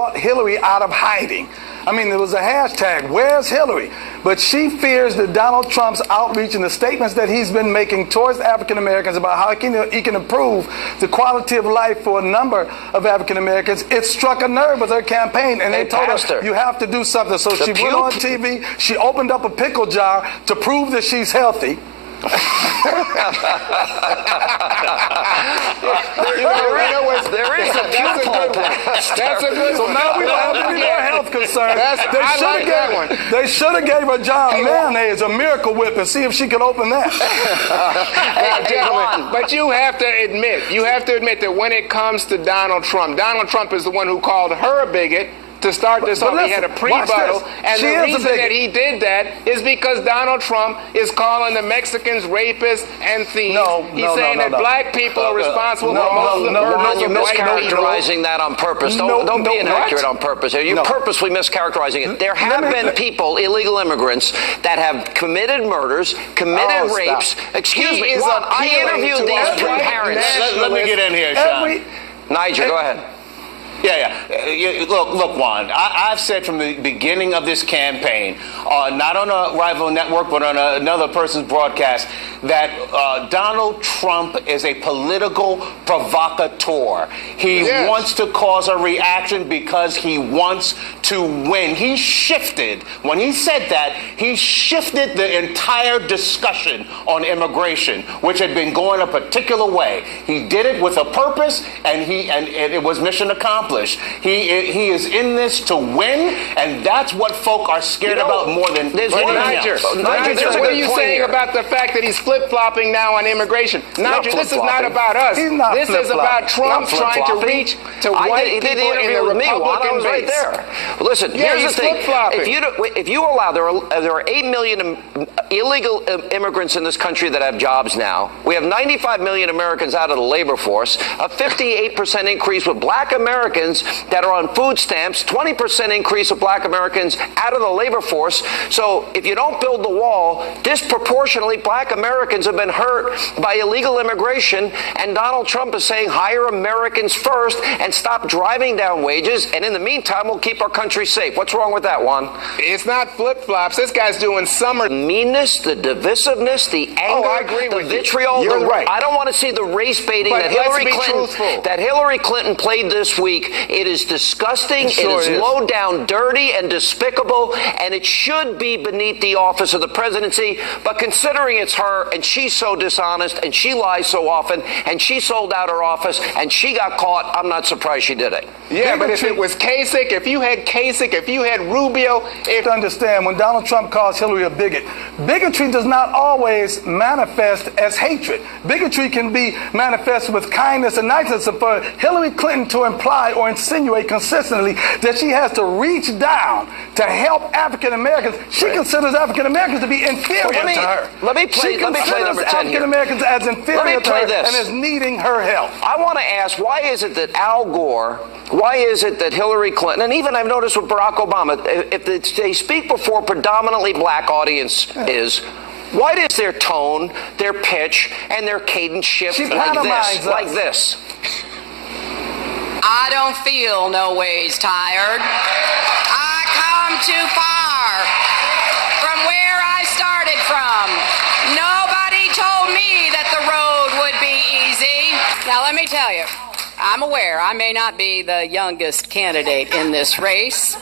brought Hillary out of hiding. I mean, there was a hashtag, where's Hillary? But she fears that Donald Trump's outreach and the statements that he's been making towards African Americans about how he can improve the quality of life for a number of African Americans, it struck a nerve with her campaign. And they told her, you have to do something. So she went on TV, she opened up a pickle jar to prove that she's healthy. There is a pew poll. That's a good one. So now we don't have any more health concerns. They should have gave her John mayonnaise, a Miracle Whip, and see if she could open that. Gentlemen, but you have to admit that when it comes to Donald Trump is the one who called her a bigot. To start this off, he had a pre-buttal, and the reason that he did that is because Donald Trump is calling the Mexicans rapists and thieves. He's saying that black people are responsible for most of the murders You're of white people. mischaracterizing that on purpose. Don't be inaccurate on purpose. You're purposely mischaracterizing it. There have been people, illegal immigrants, that have committed murders, committed rapes. Excuse me. I interviewed these three parents. Let me get in here, Sean. Nigel, go ahead. Look, Juan, I've said from the beginning of this campaign, not on a rival network, but on another person's broadcast, that Donald Trump is a political provocateur. He wants to cause a reaction because he wants to win. He shifted, when he said that, he shifted the entire discussion on immigration, which had been going a particular way. He did it with a purpose, and it was mission accomplished. He is in this to win, and that's what folk are scared about more than anything else. Nigel, what are you saying about the fact that he's flip-flopping now on immigration? Nigel, this is not about us. This is about Trump trying to reach to white people in the Republican base. Right there. Listen, here's the thing. If you allow, there are 8 million illegal immigrants in this country that have jobs now. We have 95 million Americans out of the labor force, a 58% increase with black Americans that are on food stamps, 20% increase of black Americans out of the labor force. So if you don't build the wall, disproportionately black Americans have been hurt by illegal immigration, and Donald Trump is saying hire Americans first and stop driving down wages, and in the meantime we'll keep our country safe. What's wrong with that, Juan? It's not flip-flops. This guy's doing summer. The meanness, the divisiveness, the anger, the vitriol. You're right. I don't want to see the race baiting that Hillary Clinton played this week. It is disgusting. It is low down, dirty, and despicable, and it should be beneath the office of the presidency. But considering it's her, and she's so dishonest, and she lies so often, and she sold out her office, and she got caught, I'm not surprised she did it. Yeah, but if it was Kasich, if you had Rubio, to understand, when Donald Trump calls Hillary a bigot, bigotry does not always manifest as hatred. Bigotry can be manifested with kindness and niceness. And for Hillary Clinton to imply or insinuate consistently that she has to reach down to help African Americans, she considers African Americans to be inferior to her. She considers African Americans as inferior to her and is needing her help. I want to ask, why is it that Al Gore, why is it that Hillary Clinton, and even I've noticed with Barack Obama, if they speak before predominantly black audience why does their tone, their pitch, and their cadence shift like this? I don't feel no ways tired. I come too far from where I started from. Nobody told me that the road would be easy. Now let me tell you, I'm aware I may not be the youngest candidate in this race,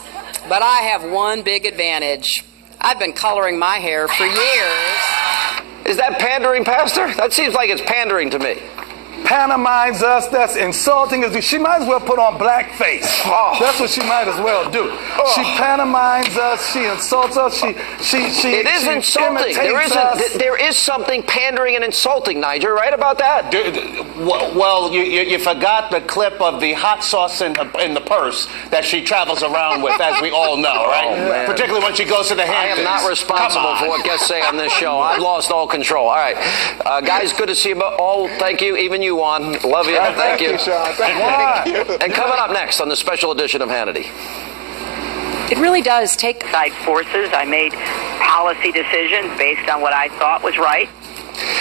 but I have one big advantage. I've been coloring my hair for years. Is that pandering, Pastor? That seems like it's pandering to me. Pantomimes us, that's insulting. She might as well put on blackface. That's what she might as well do. She pantomimes us, she insults us, she it is insulting. There is something pandering and insulting, Nigel, right about that? Well, you forgot the clip of the hot sauce in the purse that she travels around with, as we all know, right? Particularly when she goes to the Hamptons. I am not responsible for what guests say on this show. I've lost all control. All right. Guys, good to see you all. Thank you. Even you, Juan. Love you. Thank you. Thank you. And coming up next on the special edition of Hannity. It really does take side forces. I made policy decisions based on what I thought was right.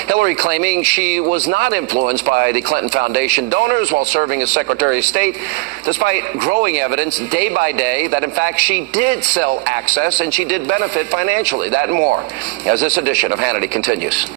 Hillary claiming she was not influenced by the Clinton Foundation donors while serving as Secretary of State, despite growing evidence day by day that, in fact, she did sell access and she did benefit financially. That and more as this edition of Hannity continues.